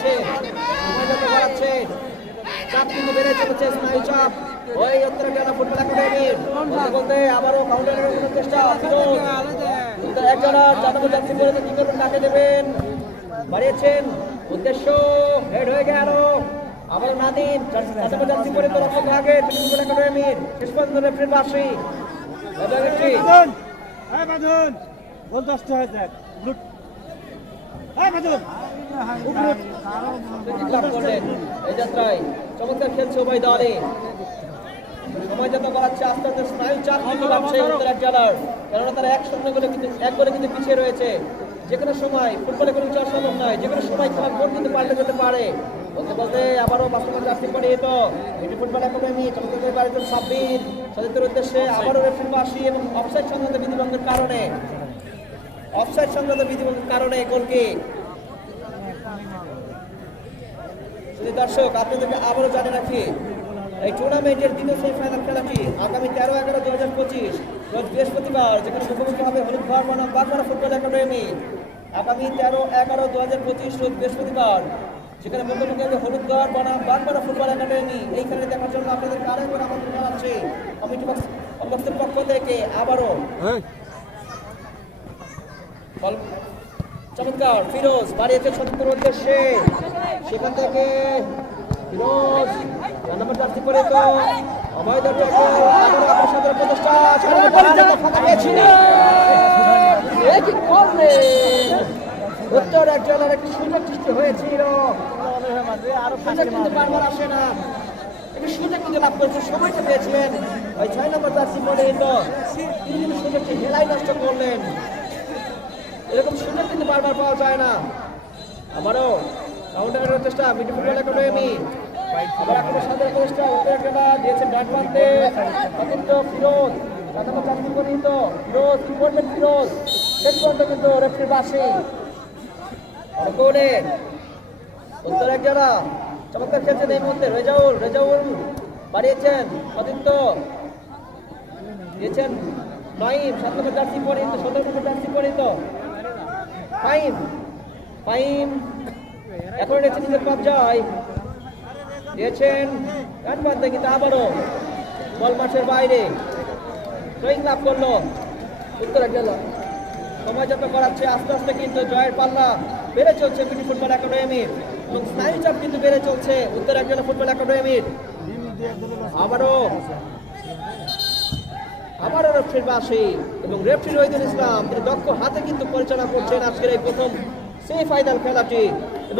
বাড়াচ্ছে, সময় যত বাড়াচ্ছে, চাপ কিন্তু বেড়ে চলেছে, স্নায়ু চাপ ওই উত্তরা জেলা ফুটবল একাডেমির বলতে আবারও কাউন্টারের কোনো চেষ্টা একজনের জানাবো যাচ্ছি করে কি করবেন, কাকে দেবেন, বাড়িয়েছেন উদ্দেশ্য হেড হয়ে গেল আবার নাদিম জানাবো যাচ্ছি করে তো রক্ষক আগে ফুটবল একাডেমির শেষ পর্যন্ত রেফারির পাশে এই যাত্রায় চমৎকার খেলছে উভয় দলে, সময় যত বাড়াচ্ছে আস্তে আস্তে স্নায়ু চাপ কিন্তু বাড়ছে উত্তরা জেলার, কেননা তারা 1-0 গোলে কিন্তু 1 গোলে কিন্তু পিছিয়ে রয়েছে। যে কোনো সময় ফুটবলে কোনো চার সম্ভব নয়, যে কোনো সময় খেলার বোর্ড কিন্তু পাল্টে যেতে পারে। বলতে বলতে আবারও বাস্তবে জার্সি পরে তো এটি ফুটবল একাডেমি চমৎকার বাড়িতে সাব্বির সতীর্থের উদ্দেশ্যে আবারও রেফারির বাঁশি এবং অফসাইড সংক্রান্ত বিধিভঙ্গের কারণে গোলকে দর্শক আপনাদেরকে আবারও জানিয়ে রাখি এই টুর্নামেন্টের দ্বিতীয় সেমিফাইনাল খেলাটি আগামী 13-11-2025 রোজ বৃহস্পতিবার যেখানে মুখোমুখি হবে হলুদ ঘর বনাম বাগমারা ফুটবল একাডেমি। আগামী 13-11-2025 রোজ বৃহস্পতিবার যেখানে মুখোমুখি হবে হলুদ ঘর বনাম বাগমারা ফুটবল একাডেমি। এই খেলা দেখার জন্য আপনাদের আরেকবার আমন্ত্রণ জানাচ্ছি কমিটি বক্সের পক্ষ থেকে। আবারও চমৎকার ফিরোজ বাড়িয়েছে সতীর্থের উদ্দেশ্যে, সেখান থেকে ফিরোজ নাম্বার জার্সি করে তো অবৈধ ট্যাকল আবার সাদর প্রচেষ্টা ফাঁকা পেয়েছিলেন কি করলেন উত্তর এক জেলার একটি সুযোগ সৃষ্টি হয়েছিল, কিন্তু বারবার আসে না, একটি সুযোগ কিন্তু লাভ করেছে, সময়টা পেয়েছিলেন ওই 6 নম্বর জার্সি পরে তো তিনি কিন্তু সুযোগটি হেলাই নষ্ট করলেন। এরকম সুযোগ কিন্তু বারবার পাওয়া যায় না। আবারও কাউন্টারের চেষ্টা মিডি ফুটবল একাডেমি, আবার আক্রমণ সাধারণ চেষ্টা উত্তর জেলা দিয়েছেন ডান প্রান্তে সতীর্থ ফিরোজ প্রথমে চাকরি করিত ফিরোজ কি করবেন, ফিরোজ শেষ পর্যন্ত কিন্তু রেফারির বাঁশি গোলে উত্তর এক জেলা চমৎকার খেলছেন এই মুহূর্তে রেজাউল বাড়িয়েছেন সতীর্থ দিয়েছেন ফাইম 7 নম্বর জার্সি পরিহিত 17 নম্বর জার্সি পরিহিত ফাইম এখন রয়েছে নিজের কবজায় দিয়েছেন ডান প্রান্তে, কিন্তু আবারও বল মাঠের বাইরে ড্রয়িং লাভ করলো উত্তরা জেলা। সময় যত করাচ্ছে আস্তে আস্তে কিন্তু জয়ের পাল্লা বেড়ে চলছে মিডি ফুটবল একাডেমির এবং স্নায়ু চাপ কিন্তু বেড়ে চলছে উত্তরা জেলা ফুটবল একাডেমির। আবারও রেফারির বাঁশি এবং রেফারি রহিদুল ইসলাম তিনি দক্ষ হাতে কিন্তু পরিচালনা করছেন আজকের এই প্রথম সেমিফাইনাল খেলাটি।